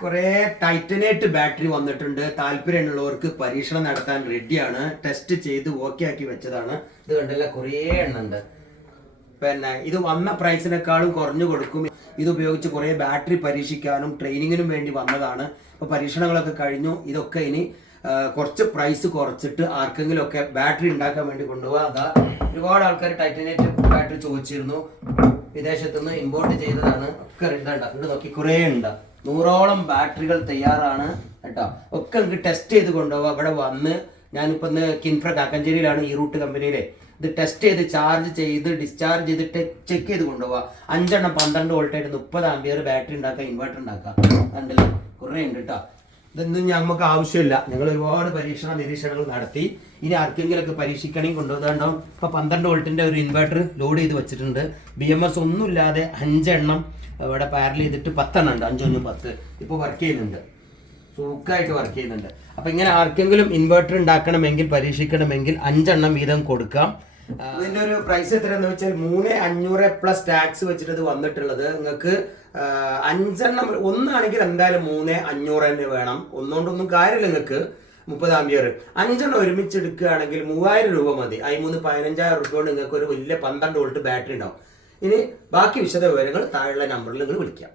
കുറേ titanate battery വന്നിട്ടുണ്ട്. താല്പര്യമുള്ളവർക്ക് പരീക്ഷണം നടത്താൻ റെഡിയാണ് ടെസ്റ്റ് ചെയ്ത് ഓക്കെ ആക്കി വെച്ചതാണ്. ഇത് കണ്ടല്ല കുറേ എണ്ണം ഉണ്ട് പിന്നെ ഇത് വന്ന പ്രൈസിനേക്കാളും കുറഞ്ഞു കൊടുക്കും. ഇത് ഉപയോഗിച്ച് കുറേ ബാറ്ററി പരീക്ഷിക്കാനും ട്രെയിനിങ്ങിനും വേണ്ടി വന്നതാണ്. ഇപ്പോൾ പരീക്ഷണങ്ങളൊക്കെ കഴിഞ്ഞു. ഇതൊക്കെ ഇനി കുറച്ച് പ്രൈസ് കുറച്ചിട്ട് ആർക്കെങ്കിലും ഒക്കെ ബാറ്ററി ഉണ്ടാക്കാൻ വേണ്ടി കൊണ്ടുപോകാം അതാ ഒരുപാട് ആൾക്കാർ ടൈറ്റനേറ്റ് ബാറ്ററി ചോദിച്ചിരുന്നു. വിദേശത്തുനിന്ന് ഇമ്പോർട്ട് ചെയ്തതാണ്. ഒക്കെ ഉണ്ടാക്കി ഇവിടെ നോക്കി. കുറേ ഉണ്ട് നൂറോളം ബാറ്ററികൾ തയ്യാറാണ് കേട്ടോ. ഒക്കെ നിങ്ങൾക്ക് ടെസ്റ്റ് ചെയ്ത് കൊണ്ടുപോകാം ഇവിടെ വന്ന് ഞാനിപ്പോൾ ഇന്ന് കിൻഫ്ര കാക്കഞ്ചേരിയിലാണ് ഈ റൂട്ട് കമ്പനിയിലെ ഇത് ടെസ്റ്റ് ചെയ്ത് ചാർജ് ചെയ്ത് ഡിസ്ചാർജ് ചെയ്ത് ചെക്ക് ചെയ്ത് കൊണ്ടുപോകാം അഞ്ചെണ്ണം പന്ത്രണ്ട് വോൾട്ടായിട്ട് മുപ്പത് ആംബിയർ ബാറ്ററി ഉണ്ടാക്കാം ഇൻവെർട്ടർ ഉണ്ടാക്കാം കണ്ടില്ലേ? കുറേ ഉണ്ട് കേട്ടോ. ഇതൊന്നും ഞങ്ങൾക്ക് ആവശ്യമില്ല. ഞങ്ങൾ ഒരുപാട് പരീക്ഷണ നിരീക്ഷണങ്ങൾ നടത്തി. ഇനി ആർക്കെങ്കിലൊക്കെ പരീക്ഷിക്കണമെങ്കിൽ കൊണ്ടുവന്നുണ്ടാവും ഇപ്പൊ പന്ത്രണ്ട് വോൾട്ടിന്റെ ഒരു ഇൻവെർട്ടർ ലോഡ് ചെയ്ത് വെച്ചിട്ടുണ്ട്. ബി എം എസ് ഒന്നുമില്ലാതെ അഞ്ചെണ്ണം ഇവിടെ പാരൽ ചെയ്തിട്ട് പത്തെണ്ണം ഉണ്ട്. അഞ്ചൊന്നും പത്ത്. ഇപ്പോൾ വർക്ക് ചെയ്യുന്നുണ്ട്. സൂക്കായിട്ട് വർക്ക് ചെയ്യുന്നുണ്ട്. അപ്പൊ ഇങ്ങനെ ആർക്കെങ്കിലും ഇൻവെർട്ടർ ഉണ്ടാക്കണമെങ്കിൽ പരീക്ഷിക്കണമെങ്കിൽ അഞ്ചെണ്ണം വീതം കൊടുക്കാം. ഇതിന്റെ ഒരു പ്രൈസ് എത്രയെന്ന് വെച്ചാൽ മൂന്ന് അഞ്ഞൂറ് പ്ലസ് ടാക്സ് വെച്ചിട്ട് വന്നിട്ടുള്ളത്. നിങ്ങൾക്ക് അഞ്ചെണ്ണം ഒന്നാണെങ്കിൽ എന്തായാലും മൂന്ന് അഞ്ഞൂറ് തന്നെ വേണം. ഒന്നുകൊണ്ടൊന്നും കാര്യമില്ല നിങ്ങൾക്ക്. മുപ്പത് ആംബിയർ അഞ്ചെണ്ണം ഒരുമിച്ച് എടുക്കുകയാണെങ്കിൽ മൂവായിരം രൂപ മതി. അതിന് മൂന്ന് പതിനഞ്ചായിരം രൂപ കൊണ്ട് നിങ്ങൾക്ക് ഒരു വലിയ പന്ത്രണ്ട് വോൾട്ട് ബാറ്ററി ഉണ്ടാവും. ഇനി ബാക്കി വിശദ വിവരങ്ങൾ താഴെയുള്ള നമ്പറിൽ നിങ്ങൾ വിളിക്കാം.